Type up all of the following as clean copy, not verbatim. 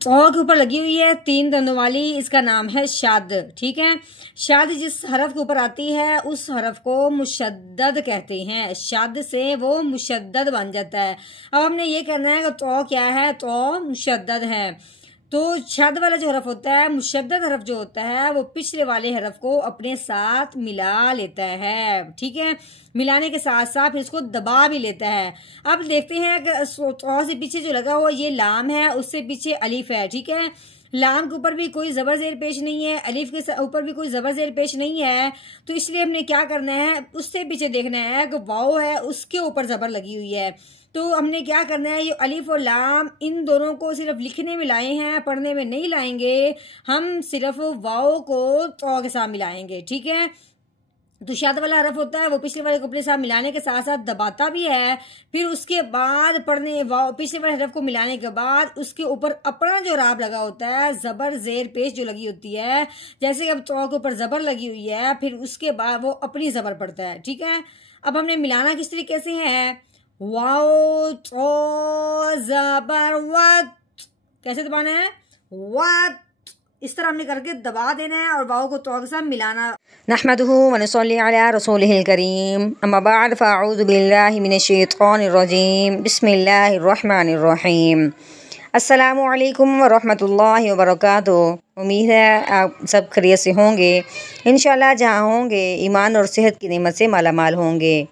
तो के ऊपर लगी हुई है 3 दंदों वाली, इसका नाम है शाद। ठीक है, शाद जिस हरफ के ऊपर आती है उस हरफ को मुशद्दद कहते हैं। शाद से वो मुशद्दद बन जाता है। अब हमने ये करना है कि तो क्या है, तो मुशद्दद है। तो शद वाला जो हरफ होता है, मुशद्दद हरफ जो होता है, वो पिछले वाले हरफ को अपने साथ मिला लेता है। ठीक है, मिलाने के साथ साथ फिर इसको दबा भी लेता है। अब देखते हैं कि तो से पीछे जो लगा हुआ ये लाम है, उससे पीछे अलिफ है। ठीक है, लाम के ऊपर भी कोई जबर जेर पेश नहीं है, अलिफ के ऊपर भी कोई जबर जेर पेश नहीं है, तो इसलिए हमने क्या करना है, उससे पीछे देखना है कि वाव है उसके ऊपर जबर लगी हुई है। तो हमने क्या करना है, ये अलिफ और लाम इन दोनों को सिर्फ लिखने में लाए हैं, पढ़ने में नहीं लाएंगे। हम सिर्फ वाव को तो के साथ मिलाएंगे। ठीक है, तो शाद वाला हरफ होता है वो पिछले वाले को अपने साथ मिलाने के साथ साथ दबाता भी है। फिर उसके बाद पढ़ने पिछले वाले हरफ को मिलाने के बाद उसके ऊपर अपना जो राब लगा होता है, जबर जेर पेश जो लगी होती है, जैसे कि अब तो के ऊपर जबर लगी हुई है, फिर उसके बाद वो अपनी जबर पड़ता है। ठीक है, अब हमने मिलाना किस तरीके से है, वाओ तो जबर वत, कैसे दबाना है, वत, इस तरह हमने करके दबा देना है और वाओ को तो के साथ मिलाना। नहमदुहु व नसल्ली अला रसूलिहिल करीम, अम्मा बाद फ़अऊज़ु बिल्लाहि मिनश शैतानिर रजीम, बिस्मिल्लाहिर रहमानिर रहीम। अस्सलामु अलैकुम व रहमतुल्लाहि व बरकातुहू। उम्मीद है आप सब खैरियत से होंगे। इंशाल्लाह जहाँ होंगे ईमान और सेहत की नेमत से माला माल होंगे।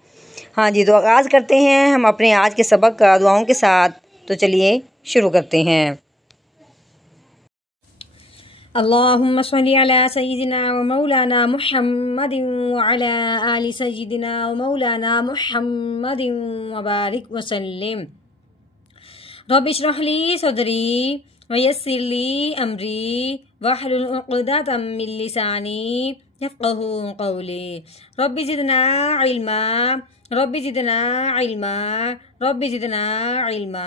हाँ जी, तो आगाज़ करते हैं हम अपने आज के सबक का दुआओं के साथ। तो चलिए शुरू करते हैं। अल्लाहुम्मा सल्ली अला सय्यिदिना व मौलाना मुहम्मदिन व अला आलि सय्यिदिना व मौलाना मुहम्मदिन व बारिक व सल्लिम। रब्बि इश्रह ली सदरी व यस्सिर ली अमरी वहलुल उक़दतम मिन लिसानी यफ़क़हू क़ौली। Rabbi ज़िदना इल्मा, rabbi ज़िदना इल्मा, rabbi ज़िदना इल्मा।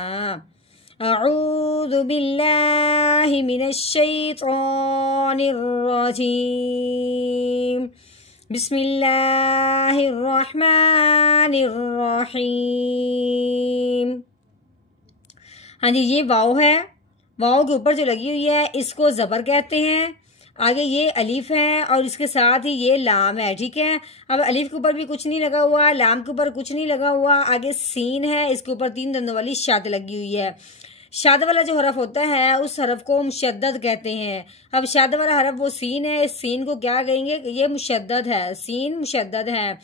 अऊज़ु बिल्लाहि मिनश शैतानिर रजीम, बिस्मिल्लाहिर रहमानिर रहीम। हाँ जी, ये वाव है, वाव के ऊपर जो लगी हुई है इसको जबर कहते हैं। आगे ये अलीफ है और इसके साथ ही ये लाम है। ठीक है, अब अलीफ के ऊपर भी कुछ नहीं लगा हुआ, लाम के ऊपर कुछ नहीं लगा हुआ, आगे सीन है, इसके ऊपर 3 दंदों वाली शाद लगी हुई है। शाद वाला जो हरफ होता है उस हरफ को मुशद्दद कहते हैं। अब शाद वाला हरफ वो सीन है, इस सीन को क्या कहेंगे, ये मुशद्दद है, सीन मुशद्दद है।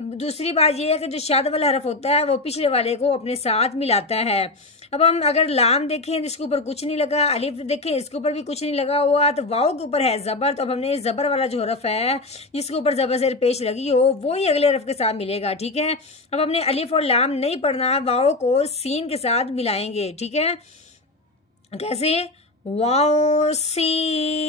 अब दूसरी बात ये है कि जो शाद वाला हरफ होता है वो पिछले वाले को अपने साथ मिलाता है। अब हम अगर लाम देखें इसके ऊपर कुछ नहीं लगा, अलिफ देखें इसके ऊपर भी कुछ नहीं लगा हुआ, तो वाव के ऊपर है जबर, तो अब हमने जबर वाला जो हरफ है जिसके ऊपर जबर से पेश लगी हो वो ही अगले हरफ के साथ मिलेगा। ठीक है, अब हमने अलिफ और लाम नहीं पढ़ना, वाव को सीन के साथ मिलाएंगे। ठीक है, कैसे, वाव सीन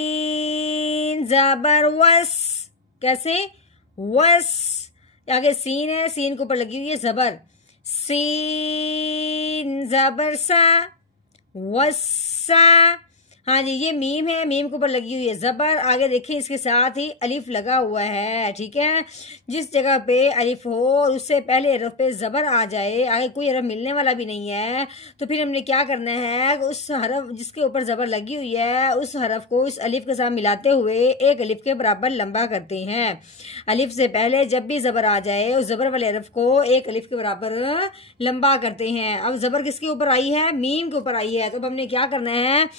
जबर वस, कैसे, वस, आगे सीन है, सीन के ऊपर लगी हुई है जबर, सीन जबर सा, वस्सा। हाँ जी, ये मीम है, मीम के ऊपर लगी हुई है जबर, आगे देखिए इसके साथ ही अलिफ लगा हुआ है। ठीक है, जिस जगह पे अलिफ हो और उससे पहले हरफ पे जबर आ जाए, आगे कोई हरफ मिलने वाला भी नहीं है, तो फिर हमने क्या करना है, उस हरफ जिसके ऊपर जबर लगी हुई है उस हरफ को इस अलिफ के साथ मिलाते हुए एक अलिफ के बराबर लंबा करते हैं। अलिफ से पहले जब भी जबर आ जाए उस जबर वाले हरफ को एक अलिफ के बराबर लंबा करते हैं। अब जबर किसके ऊपर आई है, मीम के ऊपर आई है, तो अब हमने क्या करना है,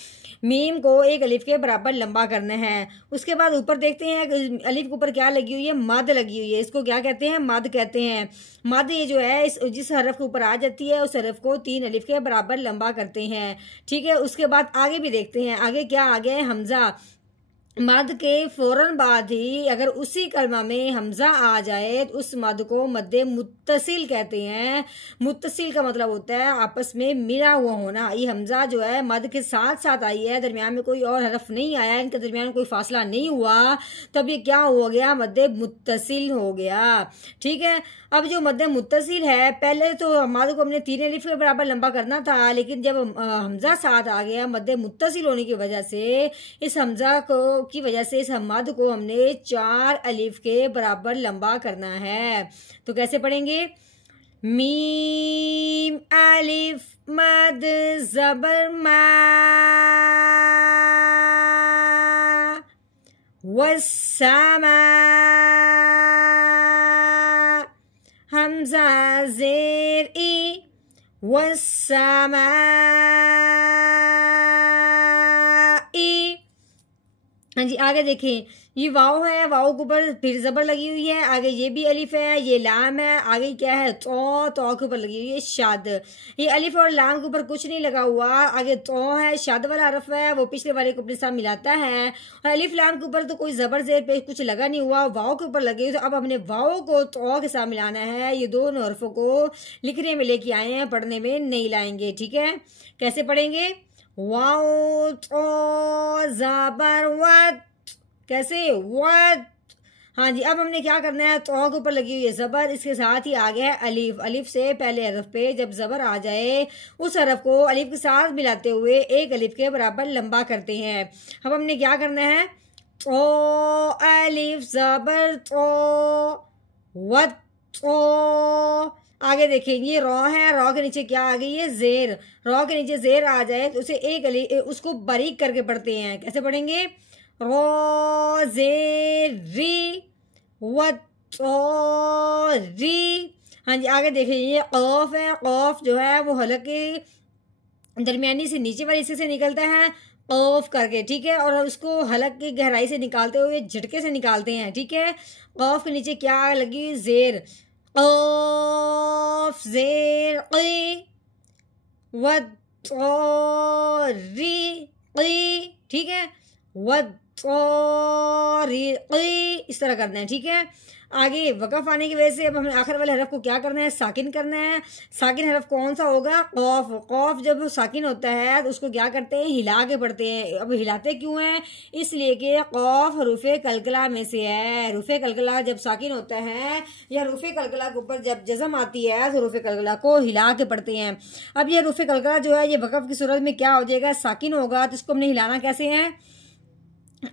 मीम को एक अलिफ के बराबर लंबा करना है। उसके बाद ऊपर देखते हैं अलिफ के ऊपर क्या लगी हुई है, मद लगी हुई है, इसको क्या कहते हैं, मद कहते हैं। मद ये जो है जिस हरफ के ऊपर आ जाती है उस हरफ को 3 अलिफ के बराबर लंबा करते हैं। ठीक है, उसके बाद आगे भी देखते हैं, आगे क्या आ गया है, हमजा। मद के फौरन बाद ही अगर उसी कलमा में हमजा आ जाए तो उस मद को मद्दे मुत्तसिल कहते हैं। मुत्तसिल का मतलब होता है आपस में मिला हुआ होना। ये हमजा जो है मद के साथ साथ आई है, दरमियान में कोई और हरफ नहीं आया, इनके दरमियान कोई फासला नहीं हुआ, तब ये क्या हो गया, मद्दे मुत्तसिल हो गया। ठीक है, अब जो मद्दे मुत्तसिल है, पहले तो मद को हमने 3 अलिफ के बराबर लंबा करना था, लेकिन जब हमजा साथ आ गया मद्दे मुत्तसिल होने की वजह से, इस हमजा को की वजह से इस मद को हमने 4 अलिफ के बराबर लंबा करना है। तो कैसे पढ़ेंगे, मीम अलिफ मद जबर मा, वस्समा, हमजा ज़ेर ई, वस्समा ई। हाँ जी, आगे देखें, ये वाव है, वाव के ऊपर फिर ज़बर लगी हुई है, आगे ये भी अलिफ है, ये लाम है, आगे क्या है तो के ऊपर लगी हुई है शाद। ये अलिफ और लाम के ऊपर कुछ नहीं लगा हुआ, आगे तो है, शाद वाला हरफ है, वो पिछले वाले को अपने साथ मिलाता है, और अलिफ लाम के ऊपर तो कोई ज़बर ज़ेर पे कुछ लगा नहीं हुआ, वाव के ऊपर लगे हुए। तो अब हमने वाव को तो के साथ मिलाना है। ये दोनों हरफों को लिखने में लेके आए हैं, पढ़ने में नहीं लाएंगे। ठीक है, कैसे पढ़ेंगे? वाव तो ज़बर वत, कैसे? वत। हाँ जी, अब हमने क्या करना है, तो के ऊपर लगी हुई है ज़बर, इसके साथ ही आ गया है अलिफ। अलिफ से पहले हरफ पे जब ज़बर आ जाए उस हरफ को अलिफ के साथ मिलाते हुए एक अलिफ के बराबर लंबा करते हैं। अब हमने क्या करना है, तो अलिफ ज़बर तो, वत तो। आगे देखेंगे रॉ है, रॉ के नीचे क्या आ गई है, ज़ेर। रॉ के नीचे ज़ेर आ जाए तो उसे एक अलिफ, उसको बारीक करके पढ़ते हैं। कैसे पढ़ेंगे? रो ज़ेर री, वत तो री। हाँ जी, आगे देखिए, ये कौफ है, कौफ जो है वो हलक के दरमियानी से नीचे वाले हिस्से से निकलता है कौफ करके। ठीक है, और उसको हलक की गहराई से निकालते हुए झटके से निकालते हैं। ठीक है, कौफ के नीचे क्या लगी, ज़ेर। कौफ ज़ेर क़ी, वत तो री क़ी। ठीक है, वत तो री क़ी, इस तरह करना है। ठीक है, आगे वक़फ़ आने की वजह से अब हमें आखिर वाले हरफ को क्या करना है, साकिन करना है। साकिन हरफ कौन सा होगा, कौफ। कौफ जब साकिन होता है तो उसको क्या करते हैं, हिला के पढ़ते हैं। अब हिलाते क्यों हैं, इसलिए कि कौफ हरूफ़े कलकला में से है। हरूफ़े कलकला जब साकिन होता है या हरूफ़े कलकला के ऊपर जब जज़म आती है तो हरूफ़े कलकला को हिला के पढ़ते हैं। अब ये हरूफ़े कलकला जो है ये वक़फ़ की सूरत में क्या हो जाएगा, साकिन होगा, तो इसको हमने हिलाना कैसे है,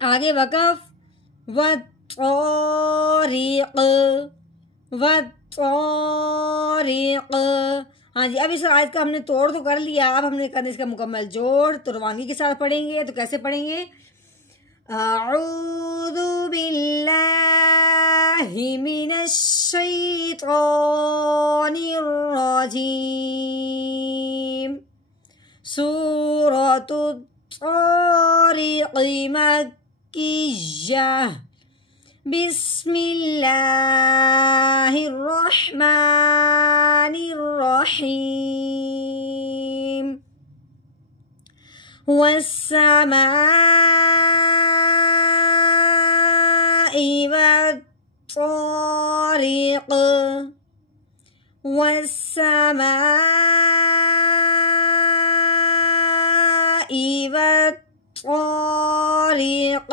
आगे वक़फ़, वत तौरीक़, वत तौरीक़। हाँ जी, अब इस आयत का हमने तोड़ तो कर लिया, अब हमने करना इसका मुकम्मल जोड़। तो रवानगी के साथ पढ़ेंगे, तो कैसे पढ़ेंगे, अऊज़ु बिल्लाहि मिनश शैतानिर रजीम, सूरतुत तारिक़ मक्किय्यह, बिस्मिल्लाहिर्रहमानिर्रहीम, वस्समाइ वत्तारिक़, वस्समाइ वत्तारिक़।